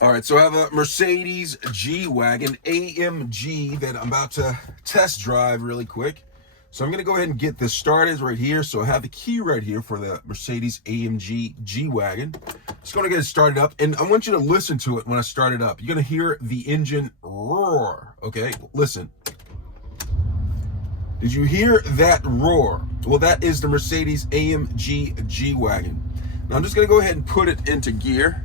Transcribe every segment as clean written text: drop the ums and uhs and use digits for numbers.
All right, so I have a Mercedes G Wagon AMG that I'm about to test drive really quick. So I'm gonna go ahead and get this started right here. So I have the key right here for the Mercedes AMG G Wagon. Just gonna get it started up, and I want you to listen to it when I start it up. You're gonna hear the engine roar, okay? Listen. Did you hear that roar? Well, that is the Mercedes AMG G Wagon. Now I'm just gonna go ahead and put it into gear.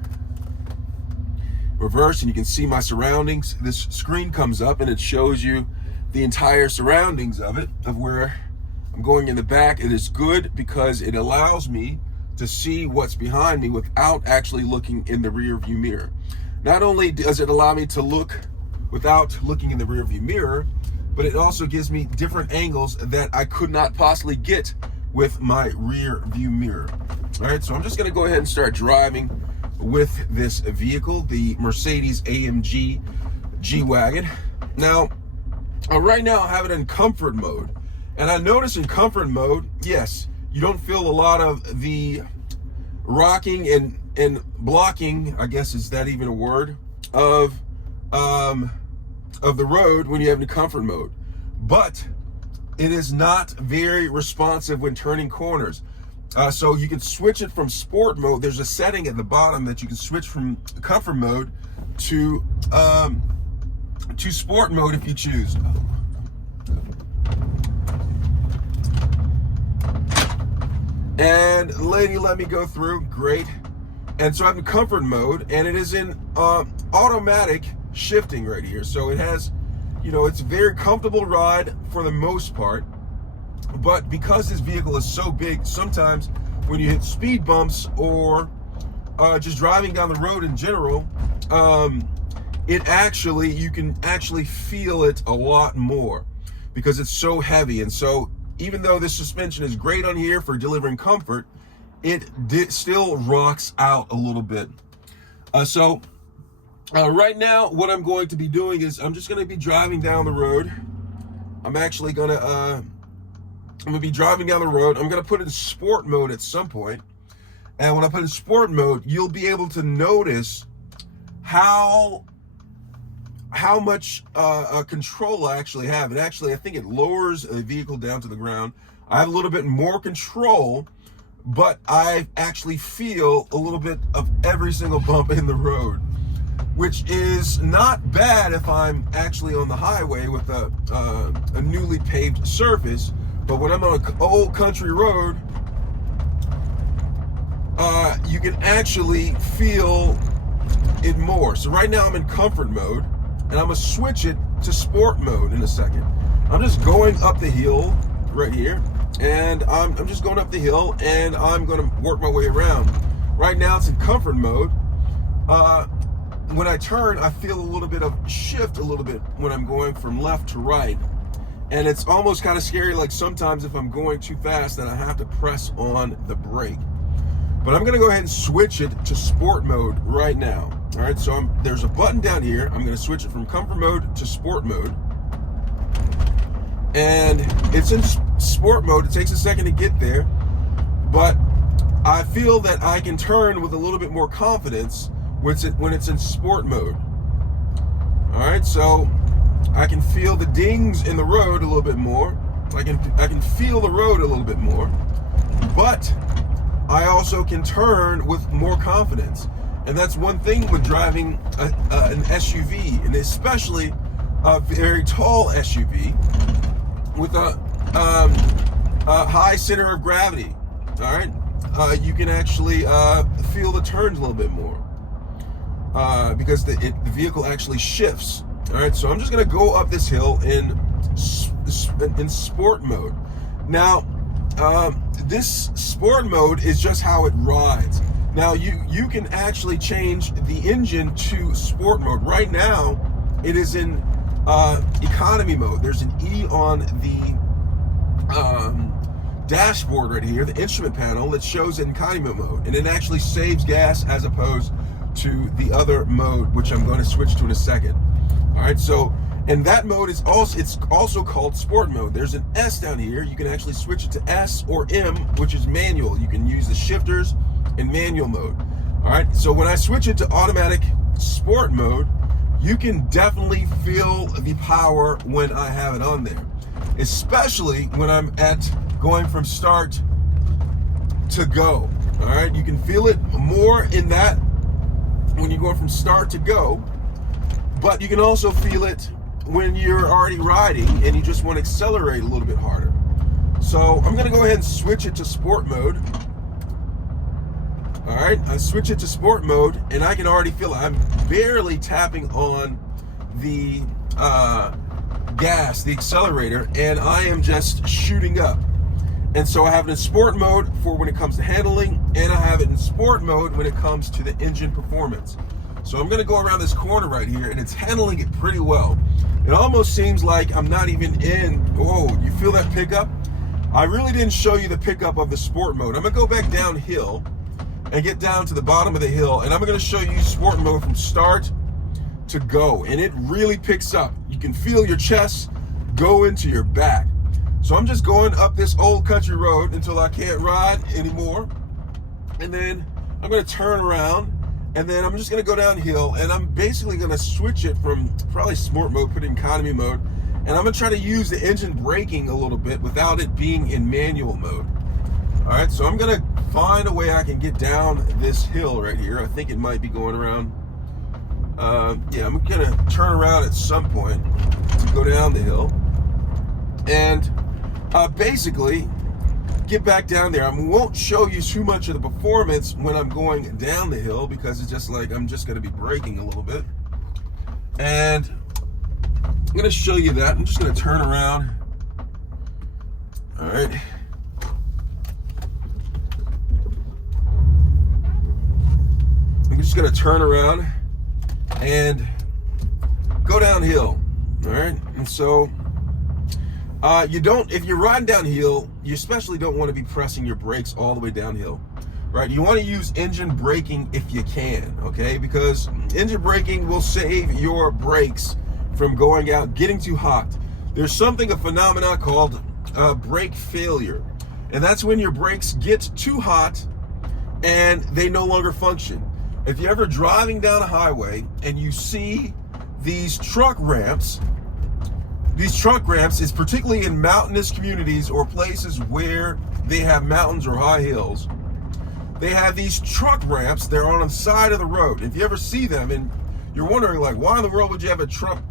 Reverse, and you can see my surroundings. This screen comes up and it shows you the entire surroundings of it, of where I'm going in the back. It is good because it allows me to see what's behind me without actually looking in the rear view mirror. Not only does it allow me to look without looking in the rear view mirror, but it also gives me different angles that I could not possibly get with my rear view mirror. All right, so I'm just gonna go ahead and start driving with this vehicle, the Mercedes AMG G-Wagon. Now, right now I have it in comfort mode. And I notice in comfort mode, yes, you don't feel a lot of the rocking and blocking, I guess, is that even a word, of the road when you have it in comfort mode. But it is not very responsive when turning corners. So you can switch it from sport mode. There's a setting at the bottom that you can switch from comfort mode to sport mode if you choose. And lady, let me go through. Great. And so I'm in comfort mode, and it is in automatic shifting right here. So it has, you know, it's a very comfortable ride for the most part. But because this vehicle is so big, sometimes when you hit speed bumps or just driving down the road in general, you can actually feel it a lot more because it's so heavy. And so even though this suspension is great on here for delivering comfort, it still rocks out a little bit. Right now, what I'm going to be doing is I'm just going to be driving down the road. I'm going to be driving down the road. I'm going to put it in sport mode at some point. And when I put it in sport mode, you'll be able to notice how much control I actually have. And actually, I think it lowers the vehicle down to the ground. I have a little bit more control, but I actually feel a little bit of every single bump in the road, which is not bad if I'm actually on the highway with a newly paved surface. But when I'm on an old country road, you can actually feel it more. So right now I'm in comfort mode, and I'm gonna switch it to sport mode in a second. I'm just going up the hill right here, and I'm just going up the hill, and I'm gonna work my way around. Right now it's in comfort mode. When I turn, I feel a little bit of shift a little bit when I'm going from left to right. And it's almost kind of scary, like sometimes if I'm going too fast, then I have to press on the brake. But I'm gonna go ahead and switch it to sport mode right now. All right, so there's a button down here. I'm gonna switch it from comfort mode to sport mode. And it's in sport mode. It takes a second to get there, but I feel that I can turn with a little bit more confidence when it's in sport mode. All right, so I can feel the dings in the road a little bit more. I can feel the road a little bit more, but I also can turn with more confidence. And that's one thing with driving an SUV, and especially a very tall SUV with a high center of gravity. All right, you can actually feel the turns a little bit more because the vehicle actually shifts. All right, so I'm just gonna go up this hill in sport mode. Now, this sport mode is just how it rides. Now, you can actually change the engine to sport mode. Right now, it is in economy mode. There's an E on the dashboard right here, the instrument panel, that shows in economy mode, and it actually saves gas as opposed to the other mode, which I'm going to switch to in a second. All right, so, and that mode is also called sport mode. There's an S down here. You can actually switch it to S or M, which is manual. You can use the shifters in manual mode. All right, so when I switch it to automatic sport mode, you can definitely feel the power when I have it on there, especially when I'm going from start to go. All right, you can feel it more in that when you're going from start to go, but you can also feel it when you're already riding and you just want to accelerate a little bit harder. So I'm gonna go ahead and switch it to sport mode. All right, I switch it to sport mode and I can already feel it. I'm barely tapping on the gas, the accelerator, and I am just shooting up. And so I have it in sport mode for when it comes to handling, and I have it in sport mode when it comes to the engine performance. So I'm gonna go around this corner right here, and it's handling it pretty well. It almost seems like I'm not even in. Whoa, you feel that pickup? I really didn't show you the pickup of the sport mode. I'm gonna go back downhill and get down to the bottom of the hill, and I'm gonna show you sport mode from start to go, and it really picks up. You can feel your chest go into your back. So I'm just going up this old country road until I can't ride anymore. And then I'm gonna turn around, and then I'm just gonna go downhill, and I'm basically gonna switch it from probably sport mode, put it in economy mode, and I'm gonna try to use the engine braking a little bit without it being in manual mode. All right, so I'm gonna find a way I can get down this hill right here. I think it might be going around. Yeah, I'm gonna turn around at some point to go down the hill. And basically get back down there. I won't show you too much of the performance when I'm going down the hill because it's just like I'm just going to be braking a little bit. And I'm going to show you that. I'm just going to turn around. All right. I'm just going to turn around and go downhill. All right. And so if you're riding downhill, you especially don't want to be pressing your brakes all the way downhill, right? You want to use engine braking if you can, okay? Because engine braking will save your brakes from going out, getting too hot. There's a phenomenon called brake failure, and that's when your brakes get too hot and they no longer function. If you're ever driving down a highway and you see these truck ramps is particularly in mountainous communities or places where they have mountains or high hills. They have these truck ramps. They're on the side of the road. If you ever see them and you're wondering, like, why in the world would you have a truck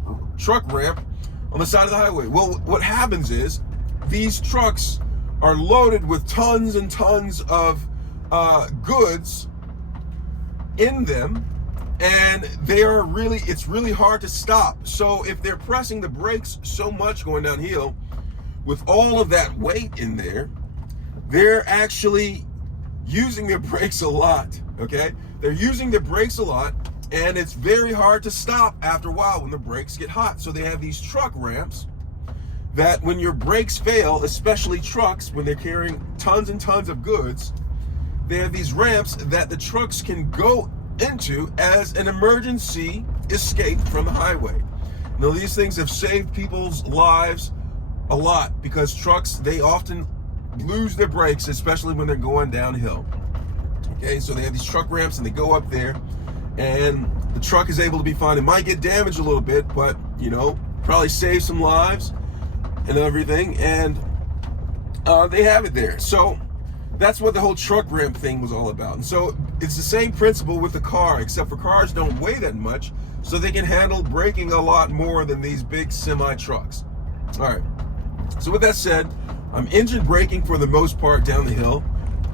ramp on the side of the highway? Well, what happens is these trucks are loaded with tons and tons of goods in them, and it's really hard to stop. So if they're pressing the brakes so much going downhill with all of that weight in there, they're actually using their brakes a lot, okay? They're using their brakes a lot, and it's very hard to stop after a while when the brakes get hot. So they have these truck ramps that when your brakes fail, especially trucks, when they're carrying tons and tons of goods, they have these ramps that the trucks can go into as an emergency escape from the highway. Now, these things have saved people's lives a lot because trucks, they often lose their brakes, especially when they're going downhill. Okay, so they have these truck ramps and they go up there, and the truck is able to be fine. It might get damaged a little bit, but probably save some lives and everything, and they have it there. So that's what the whole truck ramp thing was all about. And so it's the same principle with the car, except for cars don't weigh that much, so they can handle braking a lot more than these big semi trucks. All right, so with that said, I'm engine braking for the most part down the hill.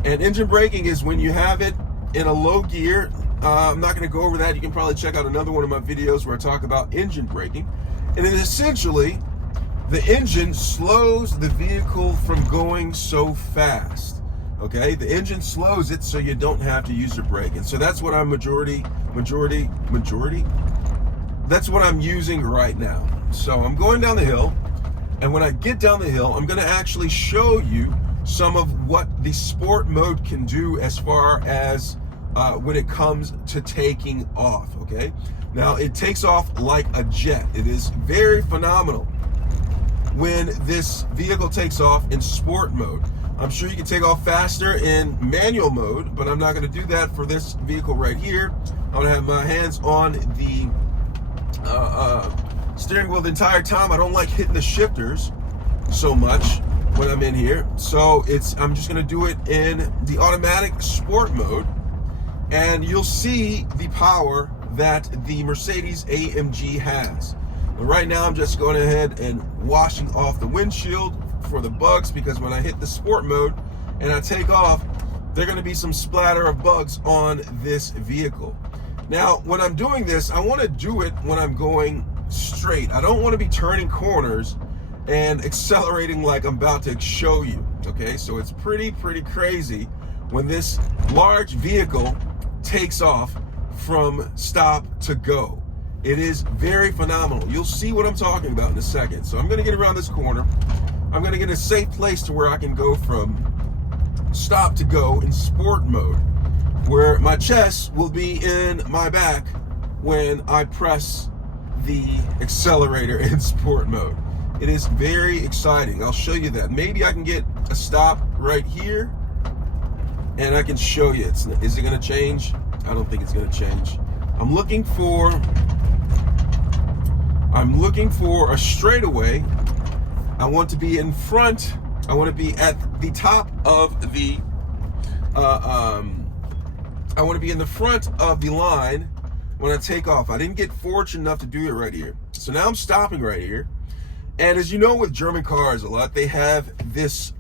And engine braking is when you have it in a low gear. I'm not going to go over that. You can probably check out another one of my videos where I talk about engine braking. And then essentially, the engine slows the vehicle from going so fast. Okay, the engine slows it so you don't have to use your brake. And so that's what I'm that's what I'm using right now. So I'm going down the hill, and when I get down the hill, I'm going to actually show you some of what the sport mode can do as far as when it comes to taking off. Okay, now it takes off like a jet. It is very phenomenal when this vehicle takes off in sport mode. I'm sure you can take off faster in manual mode, but I'm not going to do that for this vehicle right here. I'm going to have my hands on the steering wheel the entire time. I don't like hitting the shifters so much when I'm in here, so I'm just going to do it in the automatic sport mode, and you'll see the power that the Mercedes AMG has. And right now I'm just going ahead and washing off the windshield for the bugs, because when I hit the sport mode and I take off, there are going to be some splatter of bugs on this vehicle. Now, when I'm doing this, I want to do it when I'm going straight. I don't want to be turning corners and accelerating like I'm about to show you. Okay, so it's pretty crazy when this large vehicle takes off from stop to go. It is very phenomenal. You'll see what I'm talking about in a second. So I'm going to get around this corner. I'm going to get a safe place to where I can go from stop to go in sport mode, where my chest will be in my back when I press the accelerator in sport mode. It is very exciting. I'll show you that. Maybe I can get a stop right here and I can show you. Is it going to change? I don't think it's going to change. I'm looking for a straightaway. I want to be in front. I want to be at the top of the I want to be in the front of the line when I take off. I didn't get fortunate enough to do it right here. So now I'm stopping right here. And as you know, with German cars a lot, they have this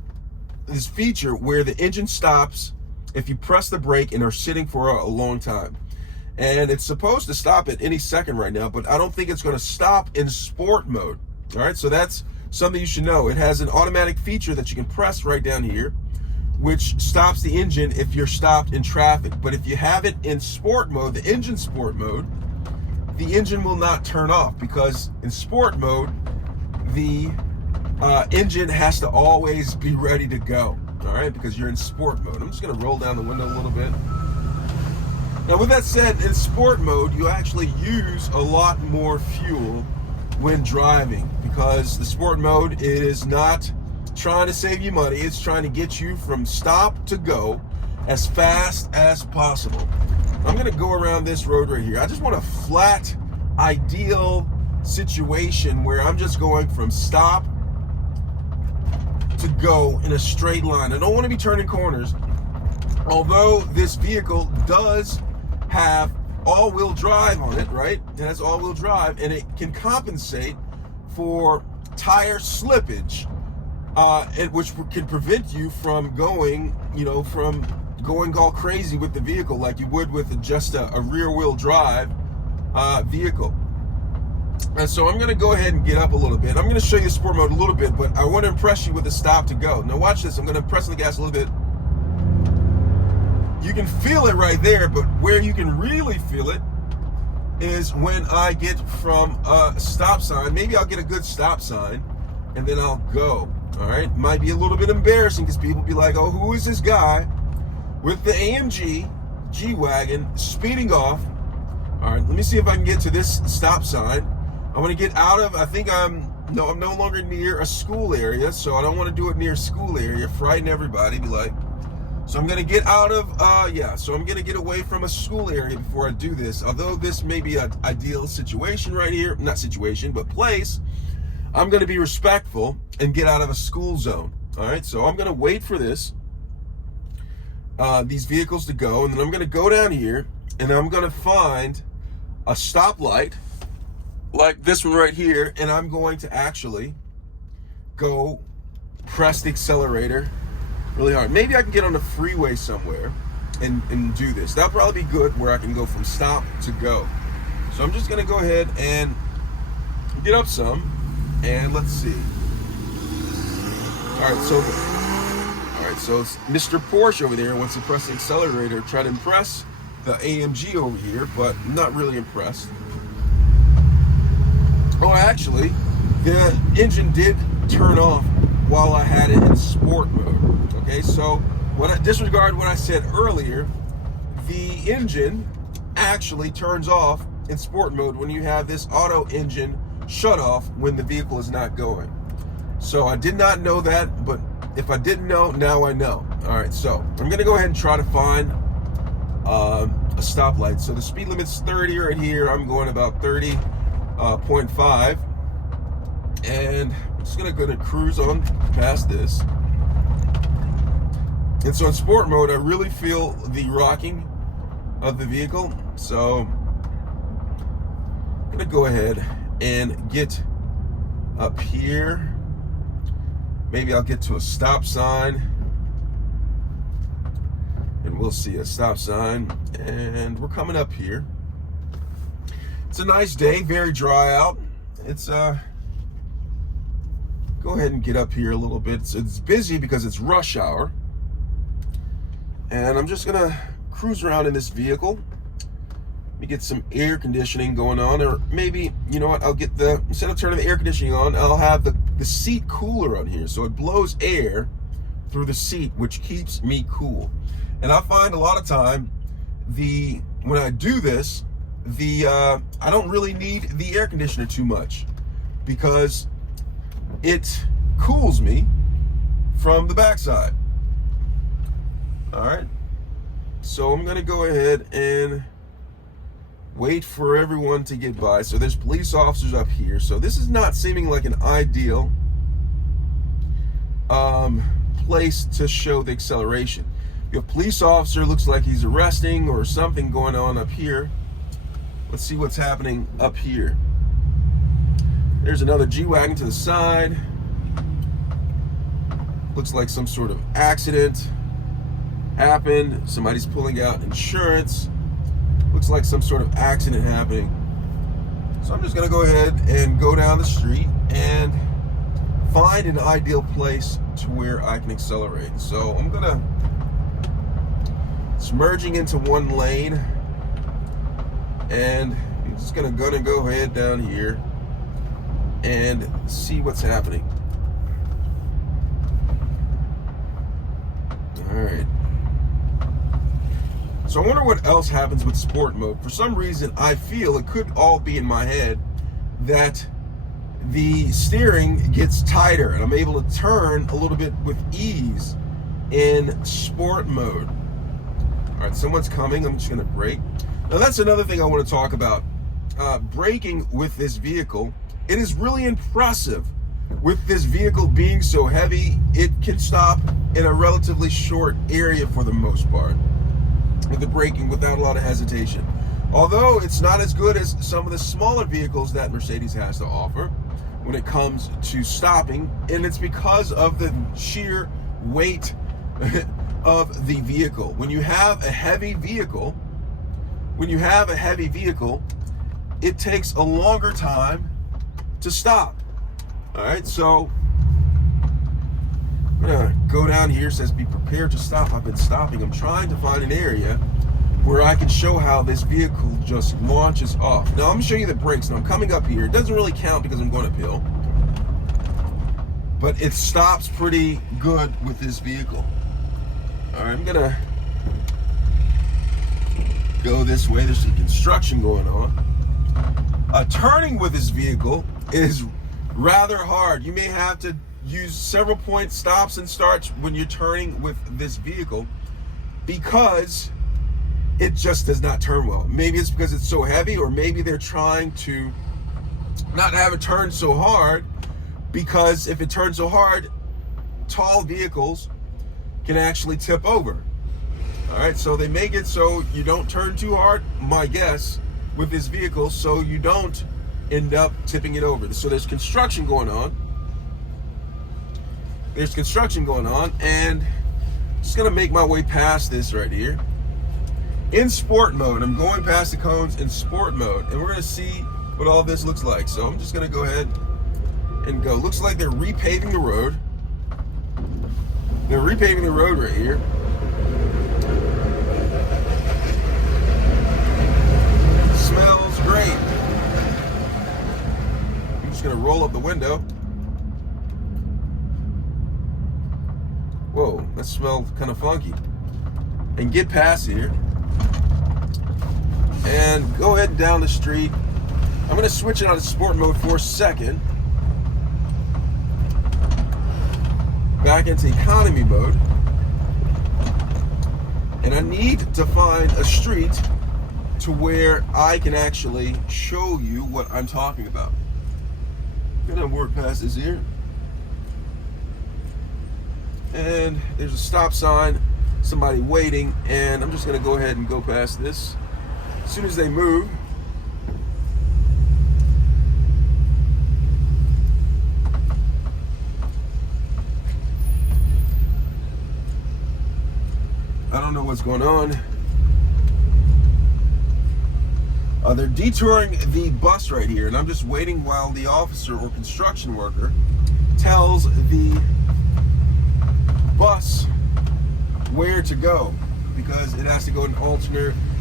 feature where the engine stops if you press the brake and are sitting for a long time. And it's supposed to stop at any second right now, but I don't think it's going to stop in sport mode. All right, so that's something you should know. It has an automatic feature that you can press right down here, which stops the engine if you're stopped in traffic. But if you have it in sport mode, the engine sport mode, the engine will not turn off, because in sport mode, the engine has to always be ready to go. All right, because you're in sport mode. I'm just going to roll down the window a little bit. Now, with that said, in sport mode, you actually use a lot more fuel when driving, because the sport mode is not trying to save you money. It's trying to get you from stop to go as fast as possible. I'm going to go around this road right here. I just want a flat, ideal situation where I'm just going from stop to go in a straight line. I don't want to be turning corners, although this vehicle does have all-wheel drive on it, right? It has all-wheel drive, and it can compensate for tire slippage, which can prevent you from going, all crazy with the vehicle like you would with just a rear-wheel drive vehicle. And so I'm going to go ahead and get up a little bit. I'm going to show you sport mode a little bit, but I want to impress you with the stop to go. Now watch this. I'm going to press on the gas a little bit. You can feel it right there, but where you can really feel it is when I get from a stop sign. Maybe I'll get a good stop sign, and then I'll go. All right? Might be a little bit embarrassing because people be like, oh, who is this guy with the AMG G Wagon speeding off? All right, let me see if I can get to this stop sign. I want to get out of, I'm no longer near a school area, so I don't want to do it near a school area, frighten everybody, be like, so I'm going to get out of, so I'm going to get away from a school area before I do this. Although this may be an ideal situation right here, not situation, but place, I'm going to be respectful and get out of a school zone. All right, so I'm going to wait for these vehicles to go, and then I'm going to go down here, and I'm going to find a stoplight like this one right here, and I'm going to actually go press the accelerator really hard. Maybe I can get on the freeway somewhere and do this. That'll probably be good, where I can go from stop to go. So I'm just gonna go ahead and get up some, and let's see. All right, so it's Mr. Porsche over there wants to press the accelerator, try to impress the AMG over here, but I'm not really impressed. Oh, actually, the engine did turn off while I had it in sport mode. Okay, so disregard what I said earlier, the engine actually turns off in sport mode when you have this auto engine shut off when the vehicle is not going. So I did not know that, but if I didn't know, now I know. All right, so I'm gonna go ahead and try to find a stoplight. So the speed limit's 30 right here. I'm going about 30.5, and I'm just gonna cruise on past this. And so in sport mode, I really feel the rocking of the vehicle. So I'm gonna go ahead and get up here. Maybe I'll get to a stop sign, and we'll see a stop sign, and we're coming up here. It's a nice day, very dry out. It's go ahead and get up here a little bit. It's busy because it's rush hour, and I'm just gonna cruise around in this vehicle. Let me get some air conditioning going on, or maybe, you know what, I'll get instead of turning the air conditioning on, I'll have the seat cooler on here, so it blows air through the seat, which keeps me cool. And I find a lot of time when I do this, I don't really need the air conditioner too much, because it cools me from the backside. All right, so I'm gonna go ahead and wait for everyone to get by. So there's police officers up here. So this is not seeming like an ideal place to show the acceleration. Your police officer looks like he's arresting or something going on up here. Let's see what's happening up here. There's another G Wagon to the side. Looks like some sort of accident happened. Somebody's pulling out insurance. Looks like some sort of accident happening. So I'm just gonna go ahead and go down the street and find an ideal place to where I can accelerate. So I'm merging into one lane, and I'm just gonna go ahead down here and see what's happening. All right. So I wonder what else happens with sport mode. For some reason, I feel it could all be in my head that the steering gets tighter and I'm able to turn a little bit with ease in sport mode. All right, someone's coming. I'm just gonna brake. Now that's another thing I want to talk about. Braking with this vehicle. It is really impressive. With this vehicle being so heavy, it can stop in a relatively short area for the most part, with the braking without a lot of hesitation. Although it's not as good as some of the smaller vehicles that Mercedes has to offer when it comes to stopping, and it's because of the sheer weight of the vehicle. When you have a heavy vehicle, it takes a longer time to stop. All right, so I'm gonna go down here. It says be prepared to stop. I've been stopping. I'm trying to find an area where I can show how this vehicle just launches off. Now I'm gonna show you the brakes. Now I'm coming up here. It doesn't really count because I'm going uphill, but it stops pretty good with this vehicle. All right, I'm gonna go this way. There's some construction going on. Turning with this vehicle is rather hard. You may have to use several point stops and starts when you're turning with this vehicle because it just does not turn well. Maybe it's because it's so heavy, or maybe they're trying to not have it turn so hard, because if it turns so hard, tall vehicles can actually tip over. All right, so they make it so you don't turn too hard, my guess, with this vehicle, so you don't end up tipping it over. So there's construction going on. And I'm just gonna make my way past this right here. In sport mode, I'm going past the cones in sport mode, and we're gonna see what all this looks like. So I'm just gonna go ahead and go. Looks like they're repaving the road. They're repaving the road right here. Smells great. I'm just gonna roll up the window. Whoa, that smells kind of funky. And get past here. And go ahead and down the street. I'm gonna switch it out of sport mode for a second. back into economy mode. And I need to find a street to where I can actually show you what I'm talking about. I'm gonna work past this here. And there's a stop sign, somebody waiting, and I'm just gonna go ahead and go past this. As soon as they move, I don't know what's going on. They're detouring the bus right here, and I'm just waiting while the officer or construction worker tells the bus where to go, because it has to go an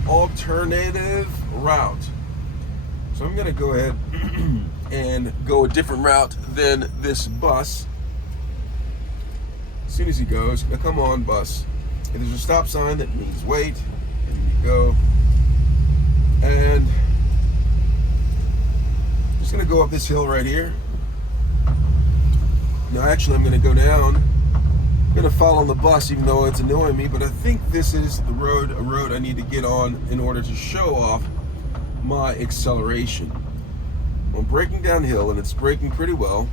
alternative route. So I'm gonna go ahead and go a different route than this bus. As soon as he goes, now come on, bus. And there's a stop sign that means wait, and you go. And I'm just gonna go up this hill right here. Now actually I'm gonna go down. I'm gonna follow the bus even though it's annoying me, but I think this is the road, a road I need to get on in order to show off my acceleration. I'm braking downhill and it's braking pretty well.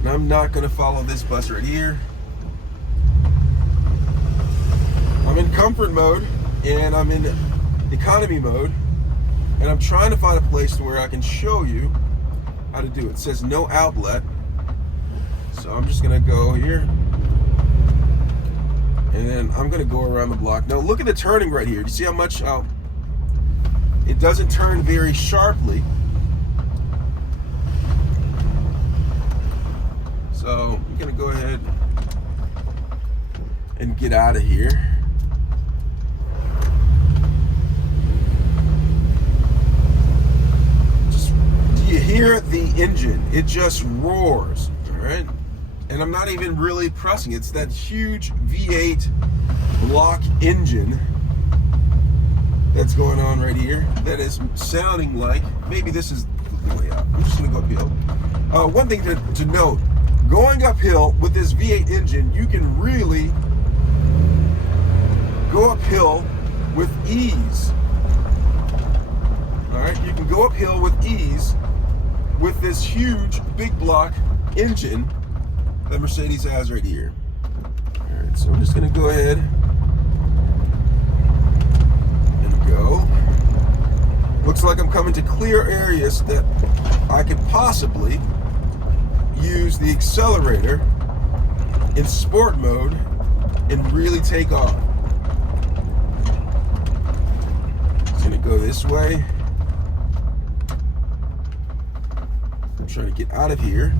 And I'm not gonna follow this bus right here. I'm in comfort mode and I'm in economy mode, and I'm trying to find a place where I can show you how to do it. It says no outlet, so I'm just gonna go here and then I'm gonna go around the block. Now look at the turning right here. Do you see how much it doesn't turn very sharply? So I'm gonna go ahead and get out of here. You hear the engine, it just roars, all right? And I'm not even really pressing. It's that huge V8 block engine that's going on right here that is sounding like, maybe this is the way out. I'm just gonna go uphill. One thing to note, going uphill with this V8 engine, you can really go uphill with ease. All right, you can go uphill with ease with this huge big block engine that Mercedes has right here. All right, so I'm just gonna go ahead and go. Looks like I'm coming to clear areas that I could possibly use the accelerator in sport mode and really take off. Just gonna go this way. I'm trying to get out of here.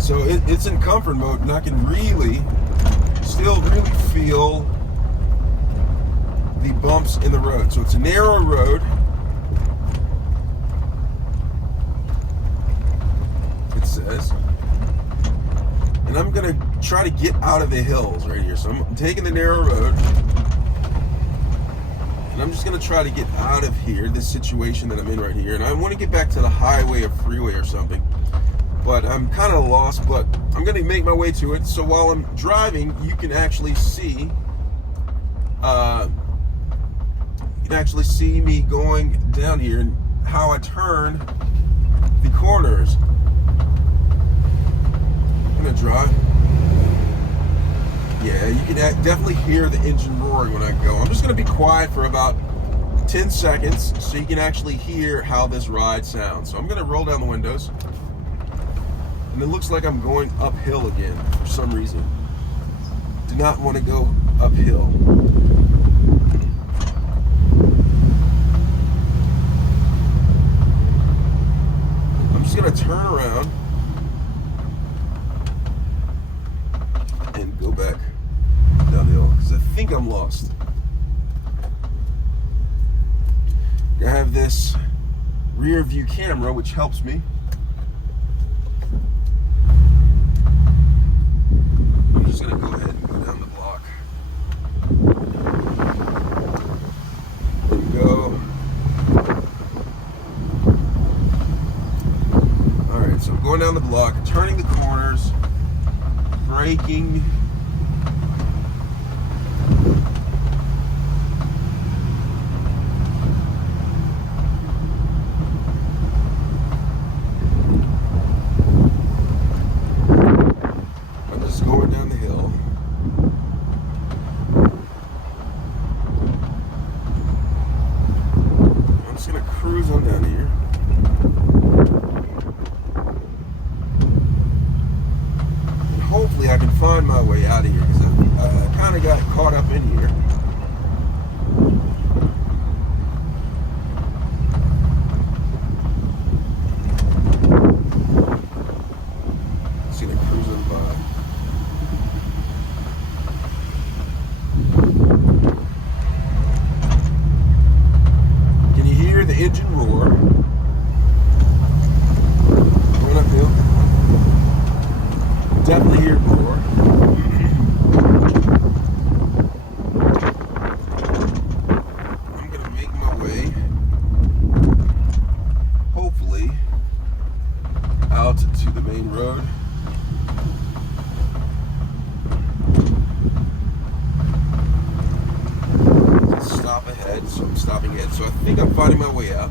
So it's in comfort mode, and I can still really feel the bumps in the road. So it's a narrow road. It says. And I'm gonna try to get out of the hills right here. So I'm taking the narrow road, and I'm just gonna try to get out of here, this situation that I'm in right here. And I want to get back to the highway or freeway or something, but I'm kind of lost, but I'm gonna make my way to it. So while I'm driving, you can actually see me going down here and how I turn the corners. I'm gonna drive. Yeah, you can definitely hear the engine roaring when I go. I'm just gonna be quiet for about 10 seconds so you can actually hear how this ride sounds. So I'm gonna roll down the windows. And it looks like I'm going uphill again for some reason. Do not want to go uphill. I'm just gonna turn around and go back downhill because I think I'm lost. I have this rear view camera which helps me. just gonna go ahead and go down the block. There we go. Alright, so I'm going down the block, turning the corners, braking. I'm just going down the hill. I'm just going to cruise on down here. And hopefully I can find my way out of here, because I kind of got caught up in here. Just going to cruise on by. Can you hear the engine roar? Going uphill. Definitely hear it roar. I'm gonna make my way, hopefully, out to the main road. Stop ahead, so I'm stopping ahead. So I think I'm finding my way out.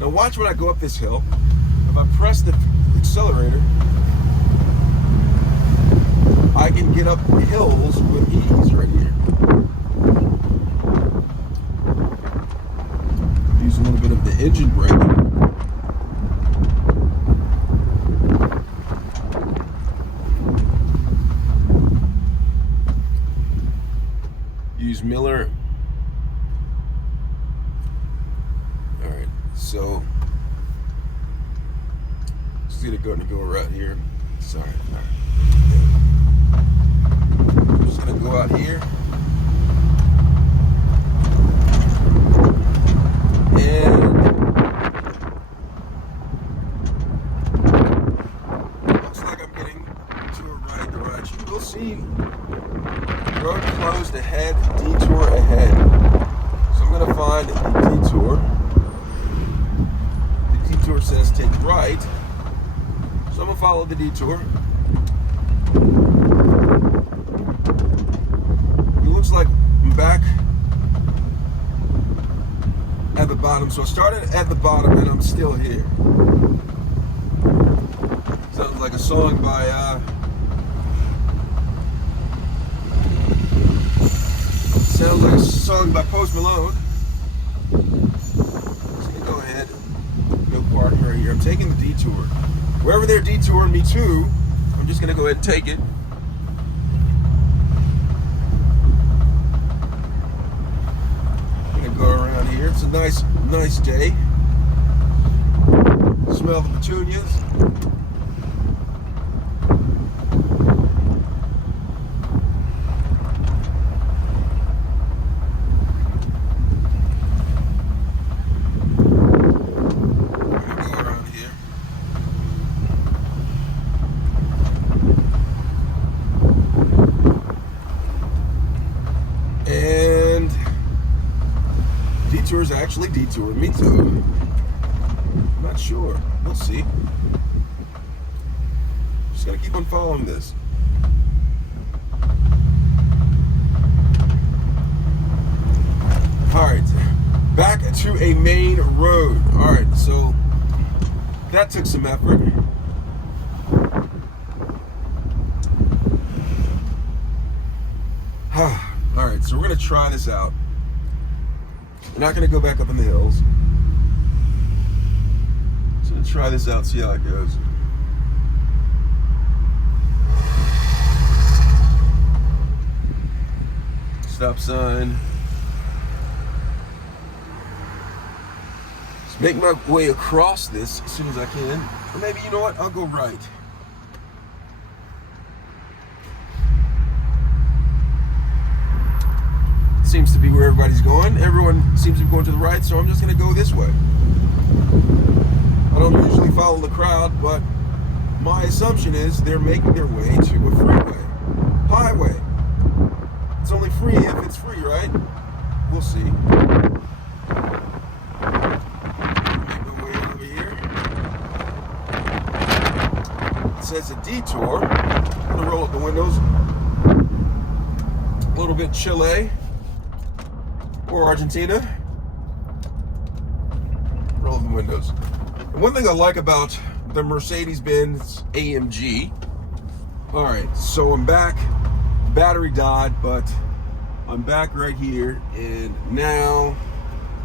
Now watch when I go up this hill. If I press the accelerator, I can get up hills with ease right here. Use a little bit of the engine brake. Use Miller. Alright, so just gonna go right here. Sorry. I'm just gonna go out here. And looks like I'm getting to a right direction. We'll see. Road closed ahead, detour ahead. So I'm gonna find the detour. The detour says take right. So I'm gonna follow the detour. It looks like I'm back at the bottom. So I started at the bottom and I'm still here. Sounds like a song by sounds like a song by Post Malone. Just gonna go ahead, no park right here. I'm taking the detour. Wherever they're detouring me to, I'm just gonna go ahead and take it. I'm gonna go around here. It's a nice day. Smell the petunias. Detours actually detouring me too. I'm not sure. We'll see. Just gotta keep on following this. Alright, back to a main road. Alright, so that took some effort. Alright, so we're gonna try this out. We're not going to go back up in the hills. Just going to try this out, see how it goes. Stop sign. Just make my way across this as soon as I can. Or maybe, you know what, I'll go right. Seems to be where everybody's going. Everyone seems to be going to the right, so I'm just going to go this way. I don't usually follow the crowd, but my assumption is they're making their way to a freeway. highway. It's only free if it's free, right? We'll see. Make my way over here. It says a detour. I'm gonna roll up the windows. A little bit Chile or Argentina. Roll up the windows. And one thing I like about the Mercedes-Benz AMG. All right, so I'm back. Battery died, but I'm back right here, and now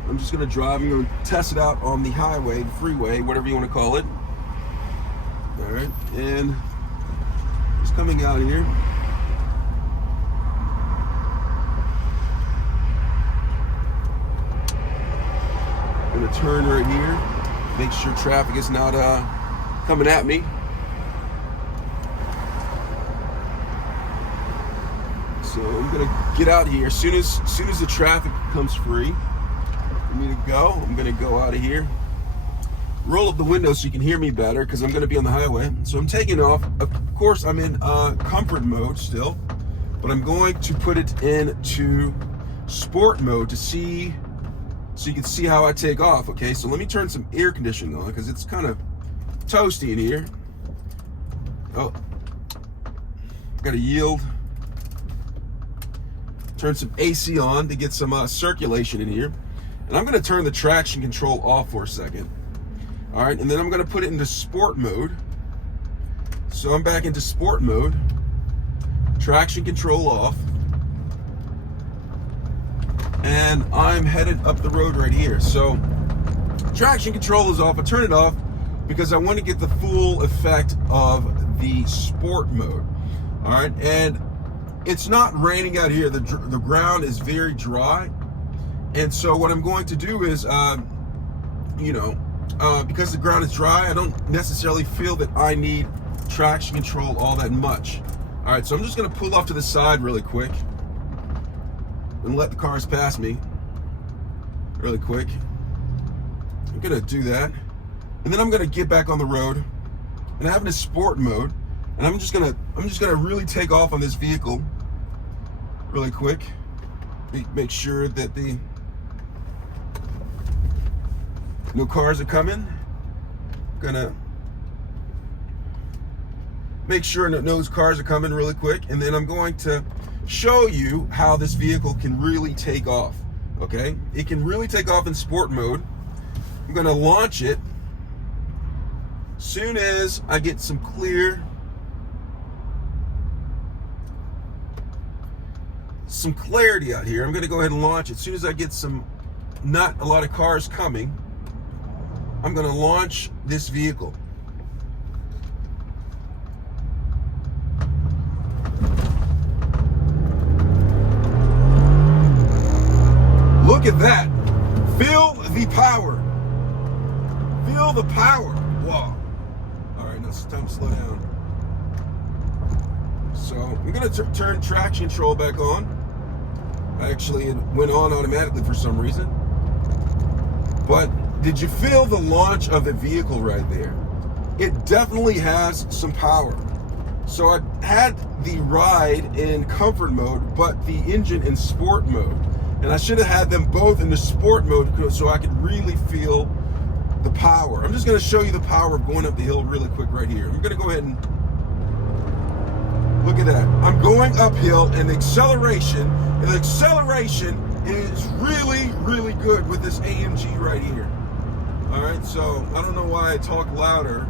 I'm just gonna drive. I'm gonna test it out on the highway, the freeway, whatever you want to call it. All right, and just coming out here. Gonna turn right here. Make sure traffic is not coming at me. So I'm gonna get out here as soon as the traffic becomes free for me to go. I'm gonna go out of here, roll up the window so you can hear me better because I'm gonna be on the highway. So I'm taking off. Of course, I'm in comfort mode still, but I'm going to put it into sport mode to see, so you can see how I take off. Okay, so let me turn some air conditioning on because it's kind of toasty in here. Oh, gotta yield. Turn some AC on to get some circulation in here. And I'm gonna turn the traction control off for a second. All right, and then I'm gonna put it into sport mode. So I'm back into sport mode. Traction control off. And I'm headed up the road right here. So traction control is off. I turn it off because I want to get the full effect of the sport mode. All right, and it's not raining out here. The ground is very dry. And so what I'm going to do is, because the ground is dry, I don't necessarily feel that I need traction control all that much. All right, so I'm just gonna pull off to the side really quick and let the cars pass me really quick. I'm gonna do that. And then I'm gonna get back on the road and have it in sport mode. And I'm just gonna really take off on this vehicle really quick. Make sure that no cars are coming. Gonna make sure that no cars are coming really quick, and then I'm going to show you how this vehicle can really take off. Okay, it can really take off in sport mode. I'm gonna launch it soon as I get some clarity out here. I'm gonna go ahead and launch it. As soon as I get not a lot of cars coming, I'm gonna launch this vehicle. Look at that. Feel the power. Feel the power. Wow. All right, now it's time to slow down. So I'm gonna turn traction control back on. Actually, it went on automatically for some reason. But did you feel the launch of the vehicle right there? It definitely has some power. So I had the ride in comfort mode, but the engine in sport mode. And I should have had them both in the sport mode so I could really feel the power. I'm just gonna show you the power of going up the hill really quick right here. I'm gonna go ahead and look at that. I'm going uphill, and the acceleration is really, really good with this AMG right here. All right, so I don't know why I talk louder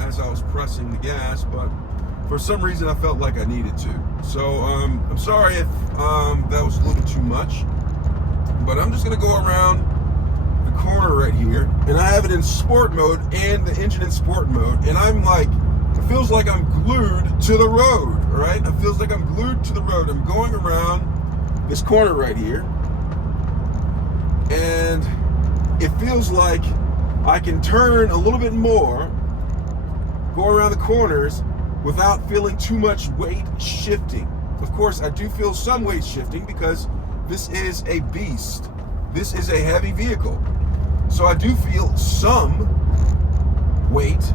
as I was pressing the gas, but for some reason I felt like I needed to. So I'm sorry if that was a little too much, but I'm just gonna go around the corner right here, and I have it in sport mode and the engine in sport mode, and I'm like, it feels like I'm glued to the road, right? It feels like I'm glued to the road. I'm going around this corner right here, and it feels like I can turn a little bit more, go around the corners without feeling too much weight shifting. Of course, I do feel some weight shifting because this is a beast. This is a heavy vehicle. So I do feel some weight,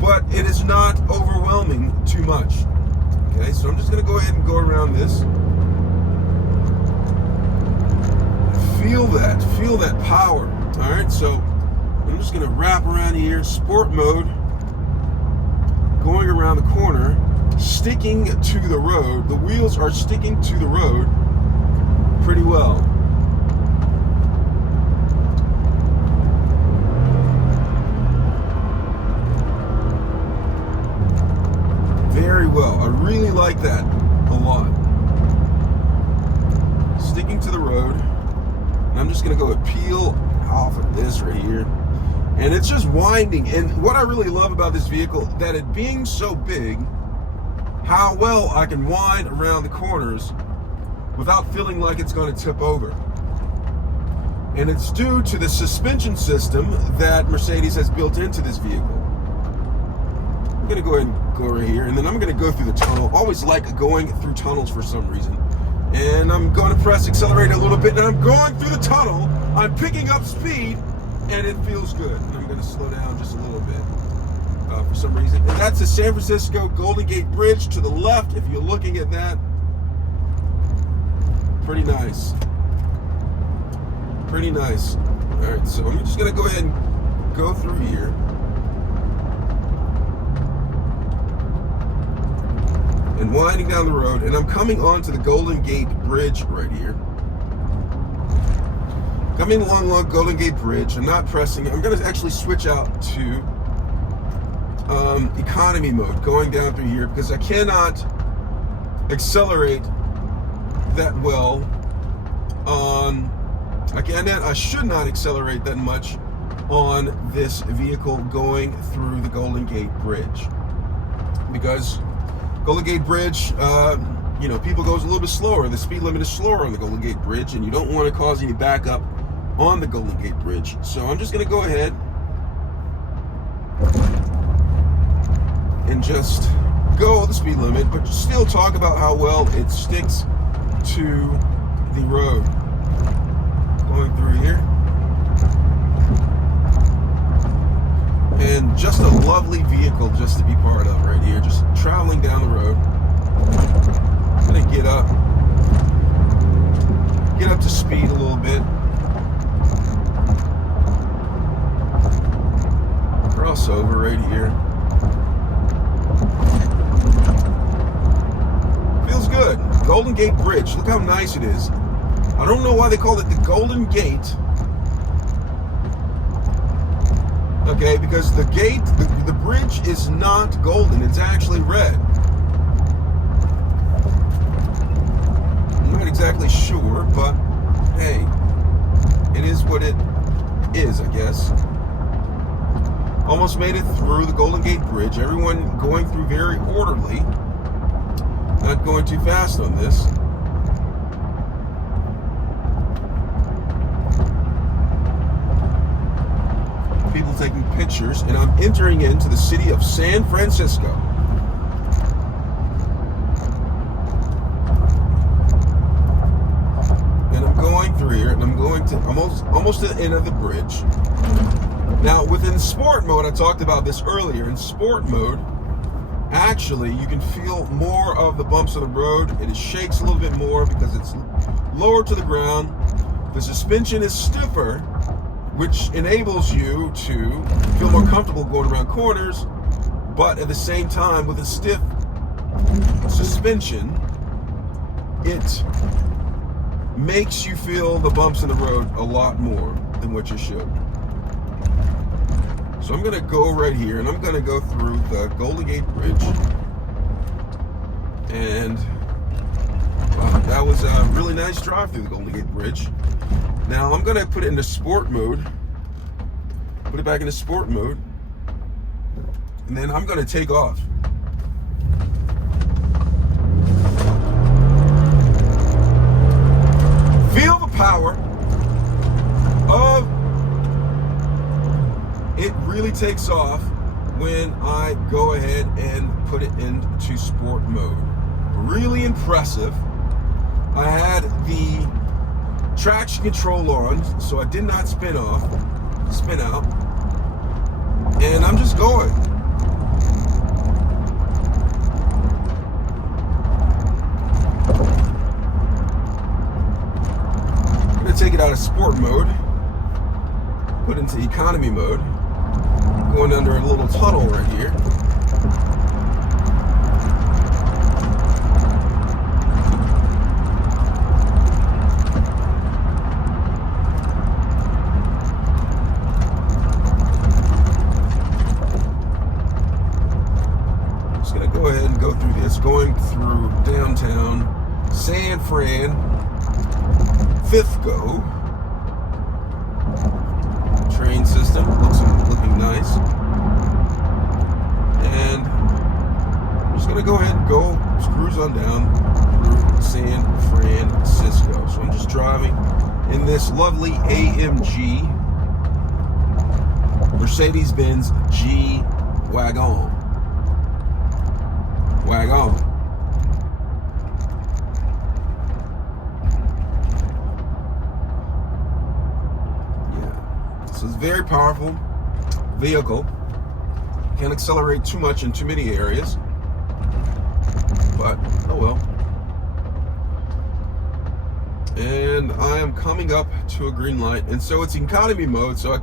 but it is not overwhelming too much. Okay, so I'm just gonna go ahead and go around this. Feel that power. All right, so I'm just gonna wrap around here, sport mode, going around the corner, sticking to the road. The wheels are sticking to the road pretty well. Very well. I really like that a lot. Sticking to the road. And I'm just going to go and peel off of this right here. And it's just winding. And what I really love about this vehicle, that it being so big, how well I can wind around the corners without feeling like it's going to tip over. And it's due to the suspension system that Mercedes has built into this vehicle. I'm going to go ahead and go right here, and then I'm going to go through the tunnel. Always like going through tunnels for some reason. And I'm going to press accelerate a little bit, and I'm going through the tunnel. I'm picking up speed, and it feels good. And I'm going to slow down just a little bit for some reason. And that's the San Francisco Golden Gate Bridge to the left, if you're looking at that. Pretty nice. Pretty nice. All right, so I'm just going to go ahead and go through here. And winding down the road, and I'm coming onto the Golden Gate Bridge right here. Coming along Golden Gate Bridge, I'm not pressing. I'm going to actually switch out to economy mode, going down through here, because I cannot accelerate that well on. I should not accelerate that much on this vehicle going through the Golden Gate Bridge, because Golden Gate Bridge, people goes a little bit slower. The speed limit is slower on the Golden Gate Bridge, and you don't want to cause any backup on the Golden Gate Bridge. So I'm just going to go ahead and just go the speed limit, but still talk about how well it sticks to the road. Going through here. And just a lovely vehicle just to be part of right here. Just traveling down the road. I'm gonna get up to speed a little bit. Crossover right here. Feels good. Golden Gate Bridge. Look how nice it is. I don't know why they call it the Golden Gate. Okay, because the gate, the bridge is not golden. It's actually red. I'm not exactly sure, but hey, it is what it is, I guess. Almost made it through the Golden Gate Bridge. Everyone going through very orderly. Not going too fast on this. People taking pictures, and I'm entering into the city of San Francisco. And I'm going through here, and I'm almost to the end of the bridge. Now, within sport mode, I talked about this earlier. In sport mode, actually, you can feel more of the bumps on the road. It shakes a little bit more because it's lower to the ground. The suspension is stiffer, which enables you to feel more comfortable going around corners, but at the same time, with a stiff suspension, it makes you feel the bumps in the road a lot more than what you should. So I'm gonna go right here, and I'm gonna go through the Golden Gate Bridge, and that was a really nice drive through the Golden Gate Bridge. Now I'm gonna put it into sport mode, put it back into sport mode, and then I'm gonna take off. Feel the power of it. Really takes off when I go ahead and put it into sport mode. Really impressive. I had the traction control on, so I did not spin out, and I'm just going. into economy mode. Going under a little tunnel right here. Just gonna go ahead and go through this, going through downtown San Fran, Fifco. Train system looking nice, and I'm just gonna go ahead and go cruise on down through San Francisco. So I'm just driving in this lovely AMG Mercedes-Benz G Wagon. So it's a very powerful vehicle. Can't accelerate too much in too many areas, but oh well. And I am coming up to a green light, and so it's economy mode, so I'm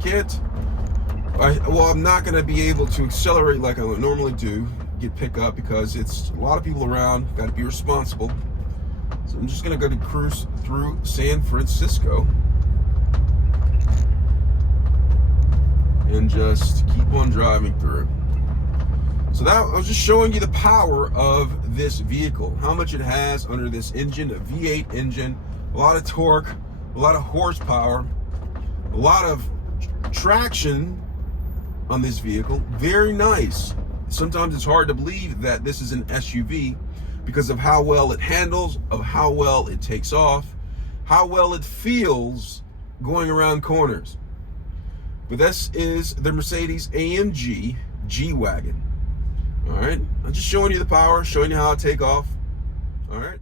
not going to be able to accelerate like I would normally do, get pick up, because it's a lot of people around, got to be responsible. So I'm just going to go to cruise through San Francisco and just keep on driving through. So that, I was just showing you the power of this vehicle, how much it has under this engine, a V8 engine, a lot of torque, a lot of horsepower, a lot of traction on this vehicle. Very nice. Sometimes it's hard to believe that this is an SUV because of how well it handles, of how well it takes off, how well it feels going around corners. But this is the Mercedes AMG G Wagon. All right, I'm just showing you the power, showing you how it take off. All right.